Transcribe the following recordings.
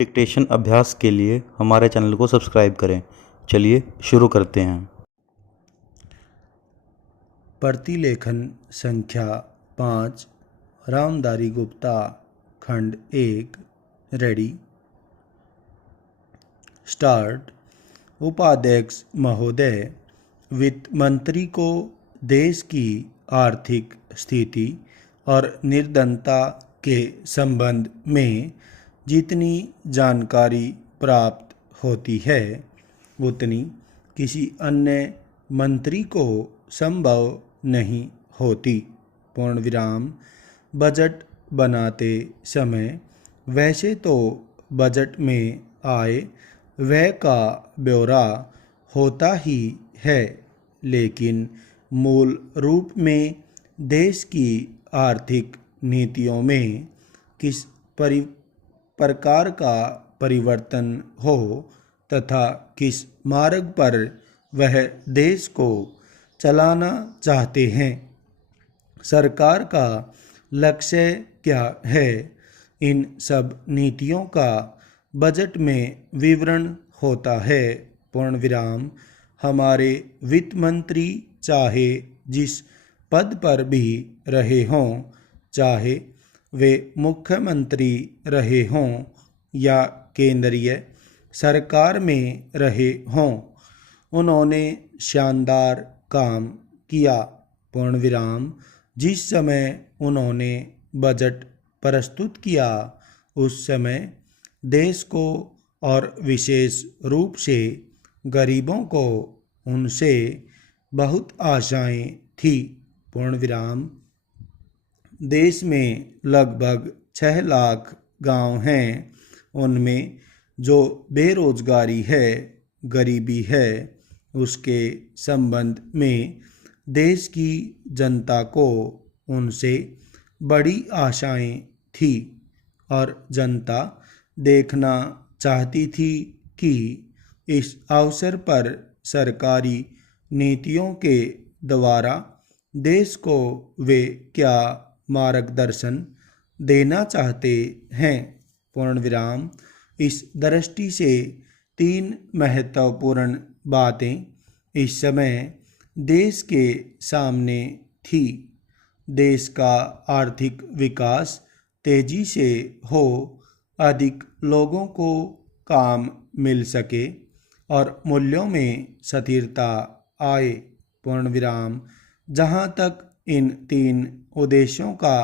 Dictation अभ्यास के लिए हमारे चैनल को सब्सक्राइब करें। चलिए शुरू करते हैं। प्रतिलेखन संख्या 5 रामधारी गुप्ता खंड 1 रेडी स्टार्ट। उपाध्यक्ष महोदय, वित्त मंत्री को देश की आर्थिक स्थिति और निर्धनता के संबंध में जितनी जानकारी प्राप्त होती है उतनी किसी अन्य मंत्री को संभव नहीं होती। पूर्ण विराम। बजट बनाते समय वैसे तो बजट में आय व्यय का ब्यौरा होता ही है, लेकिन मूल रूप में देश की आर्थिक नीतियों में किस प्रकार का परिवर्तन हो तथा किस मार्ग पर वह देश को चलाना चाहते हैं, सरकार का लक्ष्य क्या है, इन सब नीतियों का बजट में विवरण होता है। पूर्ण विराम। हमारे वित्त मंत्री चाहे जिस पद पर भी रहे हों, चाहे वे मुख्यमंत्री रहे हों या केंद्रीय सरकार में रहे हों, उन्होंने शानदार काम किया। पूर्ण विराम। जिस समय उन्होंने बजट प्रस्तुत किया उस समय देश को और विशेष रूप से गरीबों को उनसे बहुत आशाएं थी। पूर्ण विराम। देश में लगभग 6 लाख गांव हैं। उनमें जो बेरोजगारी है, गरीबी है, उसके संबंध में देश की जनता को उनसे बड़ी आशाएं थी और जनता देखना चाहती थी कि इस अवसर पर सरकारी नीतियों के द्वारा देश को वे क्या मार्गदर्शन देना चाहते हैं। पूर्ण विराम। इस दृष्टि से 3 महत्वपूर्ण बातें इस समय देश के सामने थी। देश का आर्थिक विकास तेजी से हो, अधिक लोगों को काम मिल सके और मूल्यों में स्थिरता आए। पूर्ण विराम। जहाँ तक इन 3 उद्देश्यों का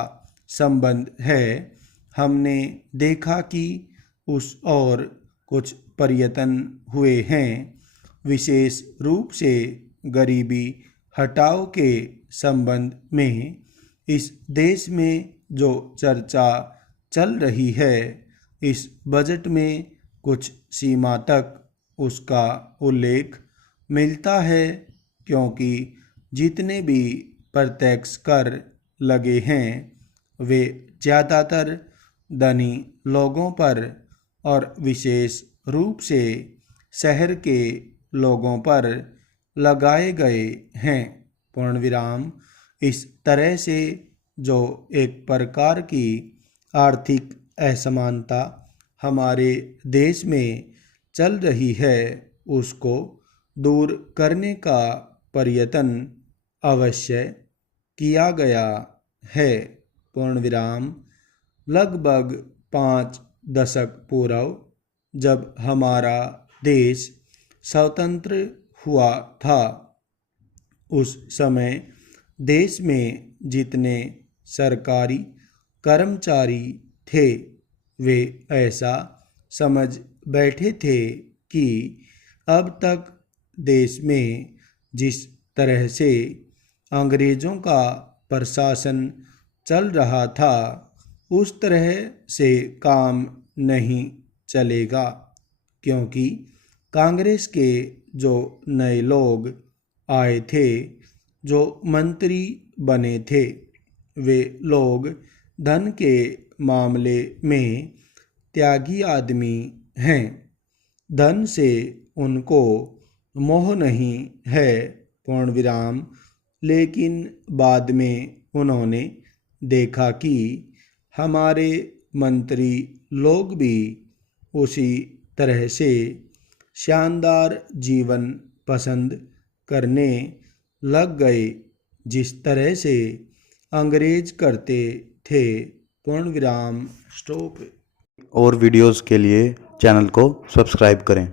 संबंध है, हमने देखा कि उस ओर कुछ प्रयत्न हुए हैं। विशेष रूप से गरीबी हटाओ के संबंध में इस देश में जो चर्चा चल रही है, इस बजट में कुछ सीमा तक उसका उल्लेख मिलता है, क्योंकि जितने भी प्रत्यक्ष कर लगे हैं वे ज़्यादातर धनी लोगों पर और विशेष रूप से शहर के लोगों पर लगाए गए हैं। पूर्ण विराम। इस तरह से जो एक प्रकार की आर्थिक असमानता हमारे देश में चल रही है, उसको दूर करने का प्रयत्न अवश्य किया गया है। पूर्ण विराम। लगभग 5 दशक पूर्व जब हमारा देश स्वतंत्र हुआ था, उस समय देश में जितने सरकारी कर्मचारी थे वे ऐसा समझ बैठे थे कि अब तक देश में जिस तरह से अंग्रेज़ों का प्रशासन चल रहा था उस तरह से काम नहीं चलेगा, क्योंकि कांग्रेस के जो नए लोग आए थे, जो मंत्री बने थे, वे लोग धन के मामले में त्यागी आदमी हैं। धन से उनको मोह नहीं है। पूर्ण विराम। लेकिन बाद में उन्होंने देखा कि हमारे मंत्री लोग भी उसी तरह से शानदार जीवन पसंद करने लग गए जिस तरह से अंग्रेज करते थे। पूर्ण विराम स्टॉप। और वीडियोस के लिए चैनल को सब्सक्राइब करें।